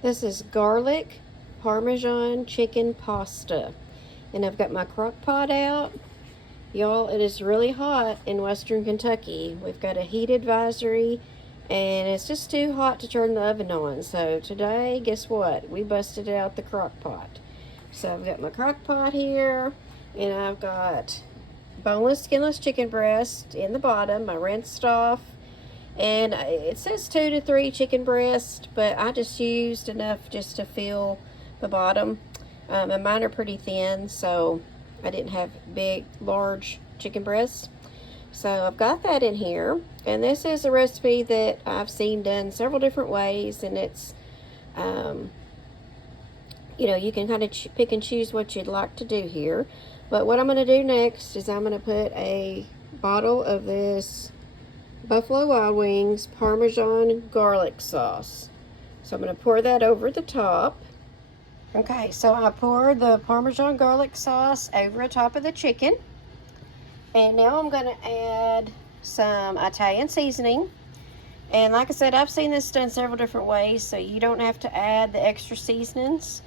This is garlic Parmesan chicken pasta. And I've got my crock pot out. Y'all, it is really hot in western Kentucky. We've got a heat advisory and it's just too hot to turn the oven on. So today, guess what? We busted out the crock pot. So I've got my crock pot here and I've got boneless, skinless chicken breast in the bottom. I rinsed off. And it says 2 to 3 chicken breasts, but I just used enough just to fill the bottom. And mine are pretty thin, so I didn't have big, large chicken breasts. So I've got that in here. And this is a recipe that I've seen done several different ways, and it's, you can kind of pick and choose what you'd like to do here. But what I'm going to do next is I'm going to put a bottle of this Buffalo Wild Wings Parmesan garlic sauce. So I'm going to pour that over the top. Okay, so I poured the Parmesan garlic sauce over the top of the chicken. And now I'm going to add some Italian seasoning. And like I said, I've seen this done several different ways, so you don't have to add the extra seasonings.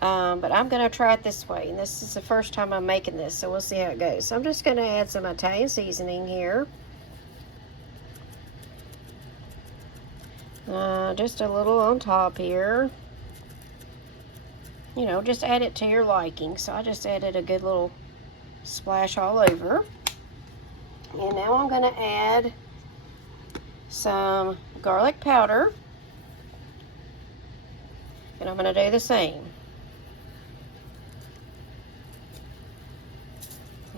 But I'm going to try it this way. And this is the first time I'm making this, so we'll see how it goes. So I'm just going to add some Italian seasoning here. Just a little on top here. Just add it to your liking. So I just added a good little splash all over. And now I'm going to add some garlic powder. And I'm going to do the same.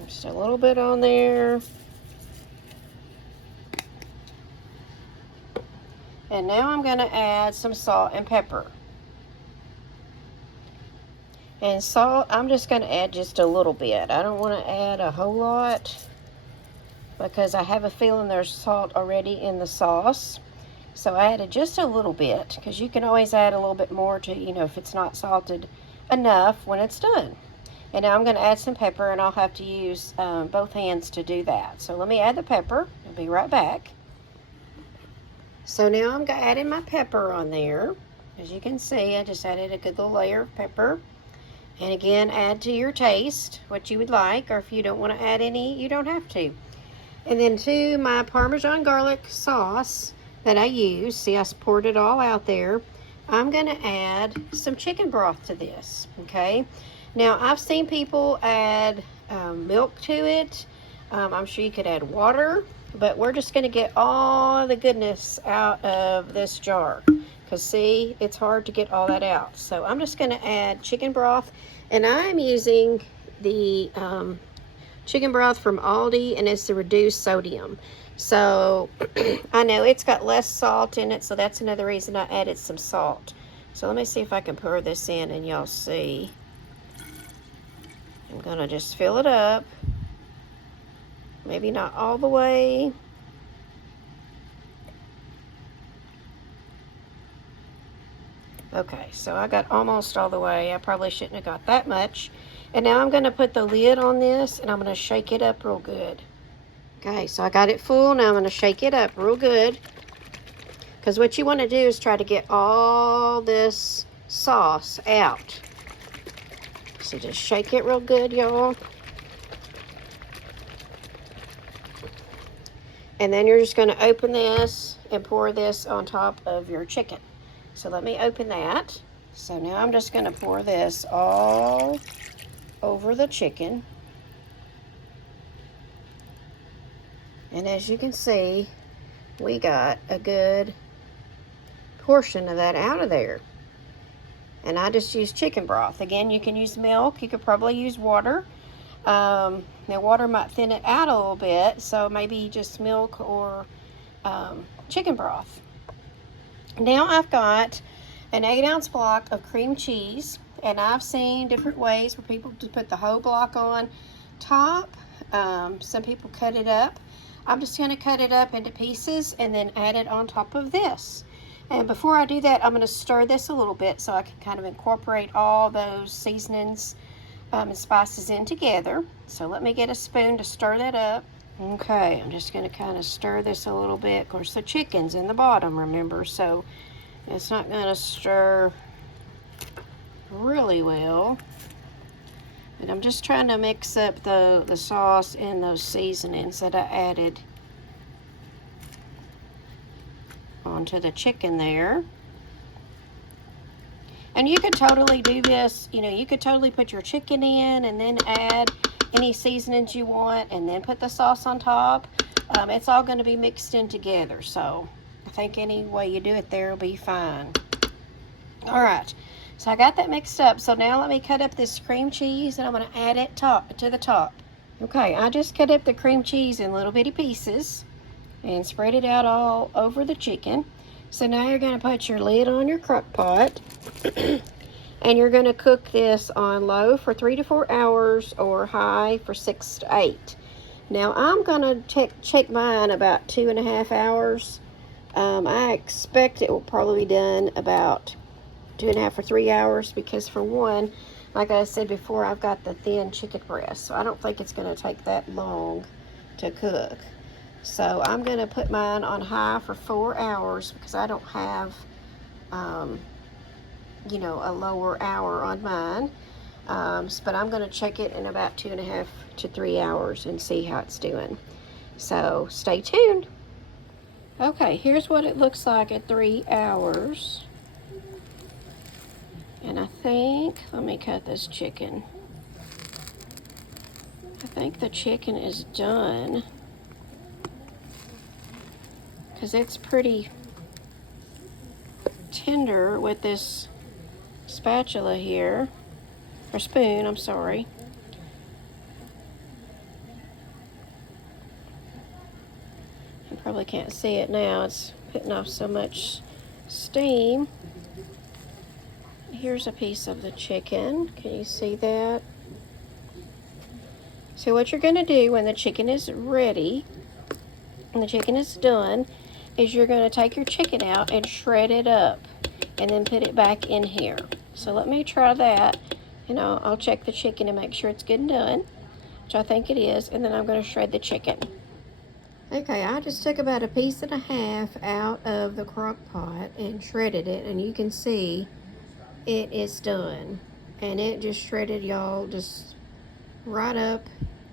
Just a little bit on there. And now I'm going to add some salt and pepper. And salt, I'm just going to add just a little bit. I don't want to add a whole lot because I have a feeling there's salt already in the sauce. So I added just a little bit because you can always add a little bit more to, if it's not salted enough when it's done. And now I'm going to add some pepper, and I'll have to use both hands to do that. So let me add the pepper. I'll be right back. So now I'm adding my pepper on there. As you can see, I just added a good little layer of pepper. And again, add to your taste what you would like, or if you don't want to add any, you don't have to. And then to my Parmesan garlic sauce that I use, see I poured it all out there, I'm going to add some chicken broth to this, okay? Now, I've seen people add milk to it. I'm sure you could add water. But we're just going to get all the goodness out of this jar. Because see, it's hard to get all that out. So I'm just going to add chicken broth. And I'm using the chicken broth from Aldi. And it's the reduced sodium. So I know it's got less salt in it. So that's another reason I added some salt. So let me see if I can pour this in and y'all see. I'm going to just fill it up. Maybe not all the way. Okay, so I got almost all the way. I probably shouldn't have got that much. And now I'm going to put the lid on this, and I'm going to shake it up real good. Okay, so I got it full. Now I'm going to shake it up real good. Because what you want to do is try to get all this sauce out. So just shake it real good, y'all. And then you're just going to open this and pour this on top of your chicken. So let me open that. So now I'm just going to pour this all over the chicken. And as you can see, we got a good portion of that out of there. And I just used chicken broth. Again, you can use milk. You could probably use water. Now water might thin it out a little bit, so maybe just milk or chicken broth. Now I've got an 8-ounce block of cream cheese, and I've seen different ways for people to put the whole block on top. Some people cut it up. I'm just going to cut it up into pieces and then add it on top of this. And before I do that, I'm going to stir this a little bit so I can kind of incorporate all those seasonings and spices in together. So let me get a spoon to stir that up. Okay, I'm just going to kind of stir this a little bit. Of course, the chicken's in the bottom, remember, so it's not going to stir really well. And I'm just trying to mix up the sauce and those seasonings that I added onto the chicken there. And you could totally do this, you know, you could totally put your chicken in and then add any seasonings you want and then put the sauce on top. It's all going to be mixed in together, so I think any way you do it there will be fine. All right, so I got that mixed up. So now let me cut up this cream cheese and I'm going to add it to the top. Okay, I just cut up the cream cheese in little bitty pieces and spread it out all over the chicken. So now you're going to put your lid on your crock pot and you're going to cook this on low for 3 to 4 hours or high for 6 to 8. Now I'm going to check mine about 2.5 hours. I expect it will probably be done about 2.5 or 3 hours because, for one, like I said before, I've got the thin chicken breast, so I don't think it's going to take that long to cook. So I'm going to put mine on high for 4 hours because I don't have, you know, a lower hour on mine. But I'm going to check it in about 2.5 to 3 hours and see how it's doing. So stay tuned. Okay, here's what it looks like at 3 hours. And I think, let me cut this chicken. I think the chicken is done, because it's pretty tender with this spatula here, or spoon, I'm sorry. You probably can't see it now, it's putting off so much steam. Here's a piece of the chicken. Can you see that? So what you're going to do when the chicken is ready, when the chicken is done, is you're going to take your chicken out and shred it up and then put it back in here. So let me try that, and I'll check the chicken and make sure it's good and done, which I think it is, and then I'm going to shred the chicken. Okay, I just took about 1.5 pieces out of the crock pot and shredded it, and you can see it is done. And it just shredded, y'all, just right up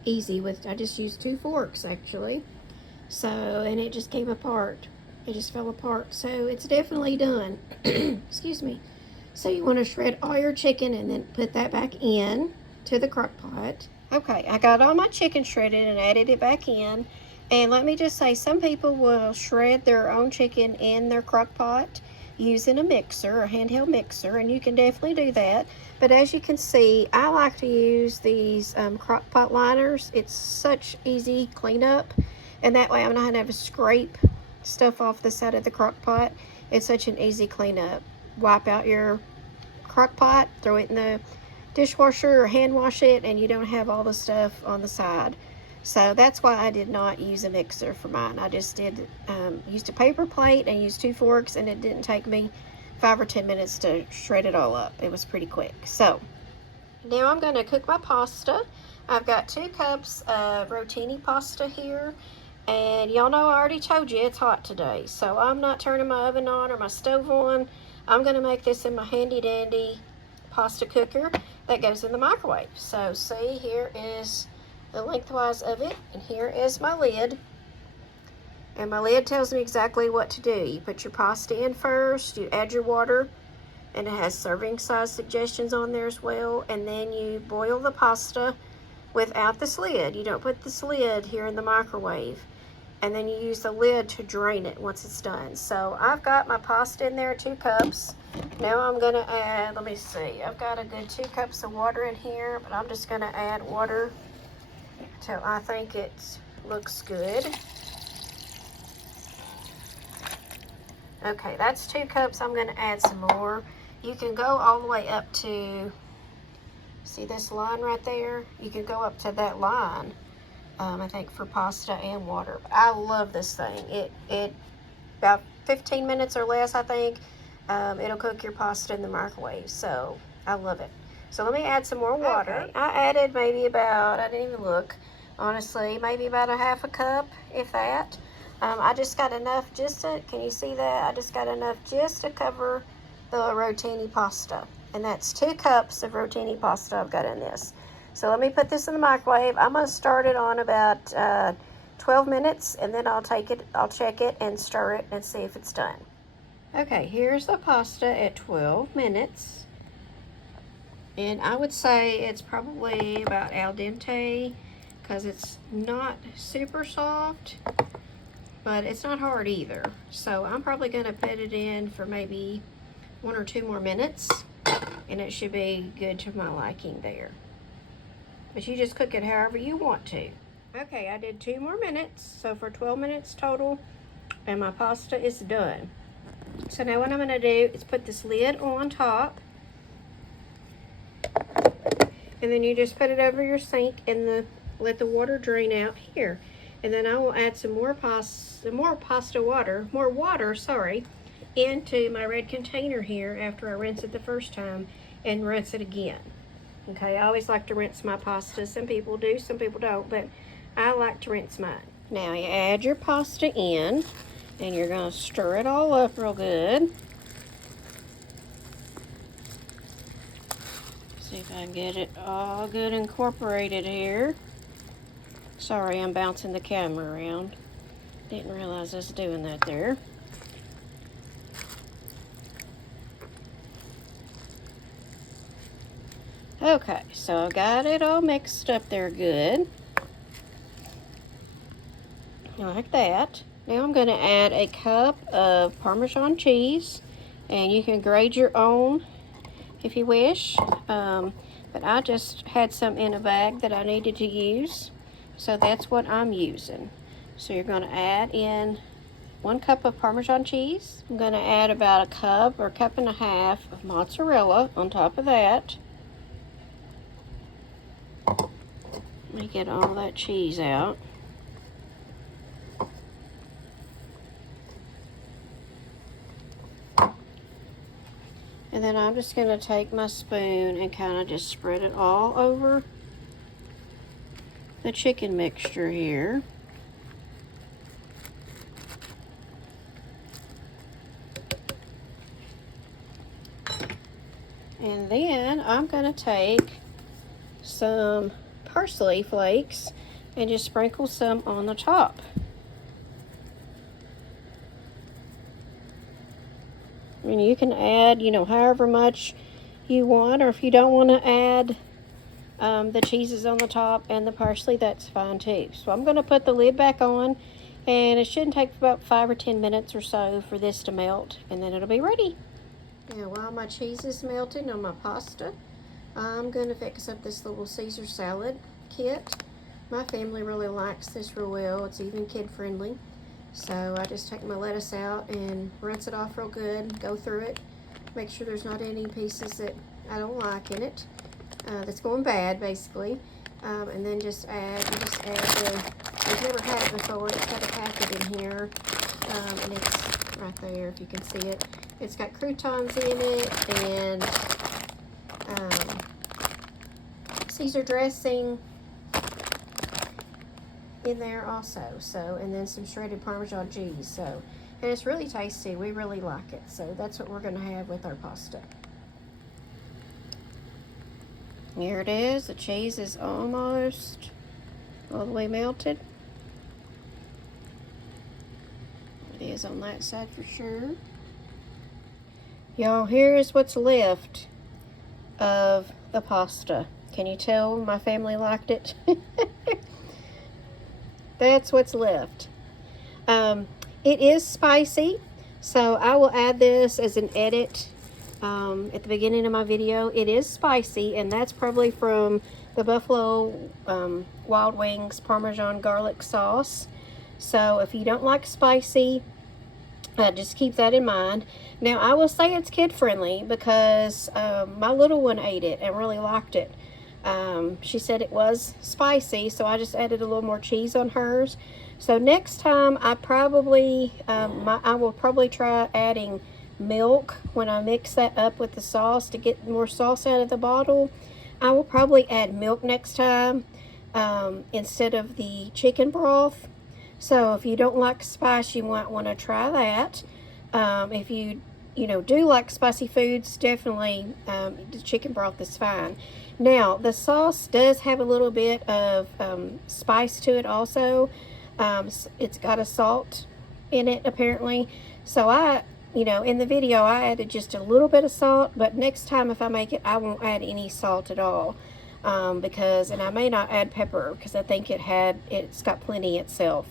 easy with, I just used 2 forks actually. So, and it just came apart. It just fell apart. So it's definitely done. Excuse me. So you want to shred all your chicken and then put that back in to the crock pot. Okay, I got all my chicken shredded and added it back in. And let me just say, some people will shred their own chicken in their crock pot using a mixer, a handheld mixer, and you can definitely do that. But as you can see, I like to use these crock pot liners. It's such easy cleanup, and that way I'm not having to scrape stuff off the side of the crock pot. It's such an easy cleanup. Wipe out your crock pot, throw it in the dishwasher or hand wash it, and you don't have all the stuff on the side. So that's why I did not use a mixer for mine. I just used a paper plate and used 2 forks, and it didn't take me 5 or 10 minutes to shred it all up. It was pretty quick. So now I'm going to cook my pasta. I've got 2 cups of rotini pasta here, and y'all know I already told you it's hot today, so I'm not turning my oven on or my stove on. I'm going to make this in my handy dandy pasta cooker that goes in the microwave. So see, here is the lengthwise of it, and here is my lid, and my lid tells me exactly what to do. You put your pasta in first, you add your water, and it has serving size suggestions on there as well, and then you boil the pasta without this lid. You don't put this lid here in the microwave, and then you use the lid to drain it once it's done. So I've got my pasta in there, 2 cups. Now I'm gonna add, let me see, I've got a good 2 cups of water in here, but I'm just gonna add water till I think it looks good. Okay, that's 2 cups. I'm going to add some more. You can go all the way up to, see this line right there? You can go up to that line, I think, for pasta and water. I love this thing. It about 15 minutes or less, I think, it'll cook your pasta in the microwave. So I love it. So let me add some more water. Okay. I added maybe about, I didn't even look, honestly, maybe about 1/2 cup, if that. I just got enough just to, can you see that? I just got enough just to cover the rotini pasta. And that's 2 cups of rotini pasta I've got in this. So let me put this in the microwave. I'm going to start it on about 12 minutes, and then I'll check it and stir it and see if it's done. Okay, here's the pasta at 12 minutes. And I would say it's probably about al dente, because it's not super soft, but it's not hard either. So I'm probably going to put it in for maybe 1 or 2 more minutes, and it should be good to my liking there. But you just cook it however you want to. Okay, I did 2 more minutes, so for 12 minutes total, and my pasta is done. So now what I'm going to do is put this lid on top, and then you just put it over your sink and let the water drain out here. And then I will add some more water, into my red container here after I rinse it the first time, and rinse it again. Okay, I always like to rinse my pasta. Some people do, some people don't, but I like to rinse mine. Now you add your pasta in, and you're going to stir it all up real good. See if I can get it all good incorporated here. Sorry, I'm bouncing the camera around. Didn't realize I was doing that there. Okay, so I got it all mixed up there good. Like that. Now I'm going to add a cup of Parmesan cheese, and you can grade your own if you wish, but I just had some in a bag that I needed to use, so that's what I'm using. So you're going to add in 1 cup of Parmesan cheese. I'm going to add about a cup or cup and a half of mozzarella on top of that. Let me get all that cheese out. And then I'm just going to take my spoon and kind of just spread it all over the chicken mixture here. And then I'm going to take some parsley flakes and just sprinkle some on the top. And you can add, however much you want, or if you don't want to add the cheeses on the top and the parsley, that's fine too. So I'm going to put the lid back on, and it shouldn't take about 5 or 10 minutes or so for this to melt, and then it'll be ready. Now while my cheese is melting on my pasta, I'm going to fix up this little Caesar salad kit. My family really likes this real well. It's even kid friendly. So I just take my lettuce out and rinse it off real good, go through it, make sure there's not any pieces that I don't like in it, that's going bad basically, and then just add I've never had it before, it's got a packet in here, and it's right there if you can see it. It's got croutons in it, and Caesar dressing in there also, and then some shredded Parmesan cheese, and it's really tasty. We really like it, so that's what we're going to have with our pasta. Here it is. The cheese is almost all the way melted. It is on that side for sure. Y'all, here is what's left of the pasta. Can you tell my family liked it? That's what's left. It is spicy, so I will add this as an edit at the beginning of my video. It is spicy, and that's probably from the Buffalo Wild Wings Parmesan garlic sauce. So if you don't like spicy, just keep that in mind. Now I will say it's kid friendly because my little one ate it and really liked it. She said it was spicy, so I just added a little more cheese on hers. So next time I will probably try adding milk when I mix that up with the sauce to get more sauce out of the bottle. I will probably add milk next time instead of the chicken broth. So if you don't like spice, you might want to try that. If you you know, do like spicy foods, definitely the chicken broth is fine. Now, the sauce does have a little bit of spice to it also. It's got a salt in it, apparently. So you know, in the video, I added just a little bit of salt, but next time if I make it, I won't add any salt at all. And I may not add pepper because I think it's got plenty itself.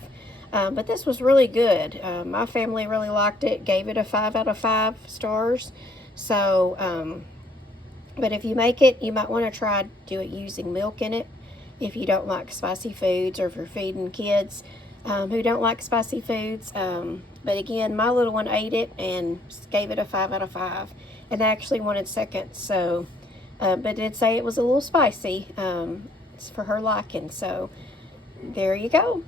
But this was really good. My family really liked it, gave it a 5 out of 5 stars. So, but if you make it, you might want to try do it using milk in it if you don't like spicy foods, or if you're feeding kids who don't like spicy foods. But again, my little one ate it and gave it a 5 out of 5 and actually wanted second. So, but did say it was a little spicy. It's for her liking. So there you go.